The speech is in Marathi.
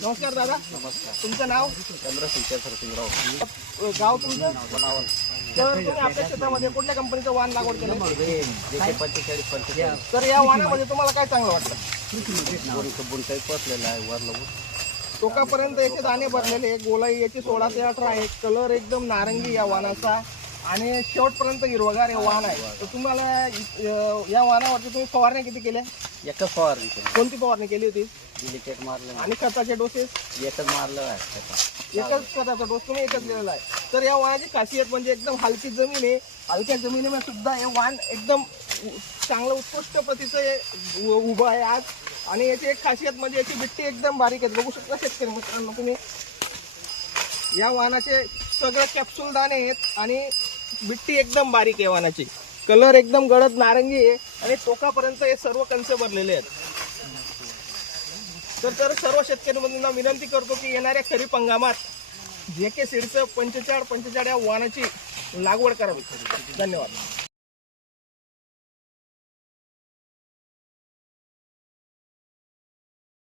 नमस्कार दादा. नमस्कार. तुमचं नाव? चंद्रशेखर सरसिंगराव. गाव तुमचं? बनावल. तर तुम्ही आपल्या क्षेत्रामध्ये कुठल्या कंपनीचं वाण लागवड केलं? JK 4545. तर या वाणामध्ये तुम्हाला काय चांगलं वाटतं? बुंटाई पोचलेला आहे वरला. टोकापर्यंत याचे दाणे भरलेले, गोलाई याची 16 ते 18 आहे. कलर एकदम नारंगी या वाणाचा आणि शेवटपर्यंत हिरवगार हे वाण आहे. तर तुम्हाला या वाणावरती तुम्ही फवारणी किती केल्या? एकच फवारणी केली. कोणती फवारणी केली होती? डिलिकेट मारलं आणि खताचे डोसेस? एकच मारलं आहे. एकच खताचा डोस तुम्ही एकच दिलेला आहे. तर या वाणाची खासियत म्हणजे एकदम हलकी जमीन आहे. हलक्या जमिनीमध्ये सुद्धा हे वाण एकदम चांगलं उत्कृष्ट प्रतीचं हे उभं आहे आज. आणि याची एक खासियत म्हणजे याची बिट्टी एकदम बारीक आहे. बघू शकता शेतकरी मित्रांनो तुम्ही, या वाणाचे सगळं कॅप्सूल दाणे आहेत आणि बिट्टी एकदम बारीक आहे वाणाची. कलर एकदम गडद नारंगी आहे आणि टोकापर्यंत हे सर्व कंस भरलेले आहेत. तर सर्व शेतकऱ्यांना विनंती करतो की येणाऱ्या खरीप हंगामात JK सीड्सचं 45 या वाणाची लागवड करावी. धन्यवाद.